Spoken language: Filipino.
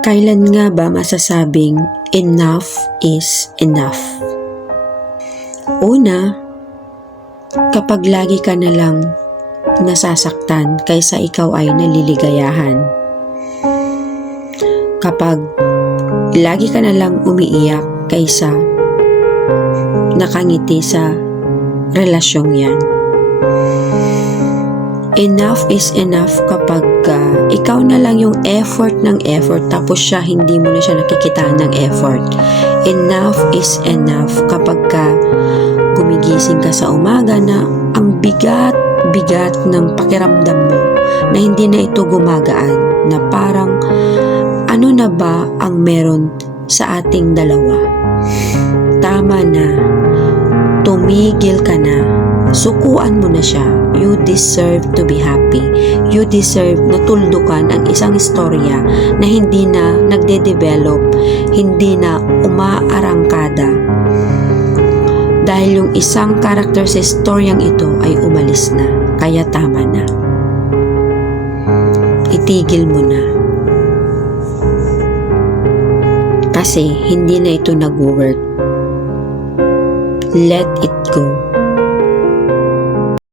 Kailan nga ba masasabing enough is enough? Una, kapag lagi ka na lang nasasaktan kaysa ikaw ay naliligayahan. Kapag lagi ka na lang umiiyak kaysa nakangiti sa relasyong yan. Enough is enough kapag ikaw na lang yung effort ng effort tapos siya hindi mo na siya nakikita ng effort. Enough is enough kapag gumigising ka sa umaga na ang bigat ng pakiramdam mo na hindi na ito gumagaan, na parang ano na ba ang meron sa ating dalawa? Tama na, tumigil ka na, sukuan mo na siya. You deserve to be happy. You deserve na tuldukan ang isang istorya na hindi na nagde-develop, hindi na umaarangkada. Dahil yung isang karakter sa istoryang ito ay umalis na. Kaya tama na. Itigil mo na. Kasi hindi na ito nag-work. Let it go.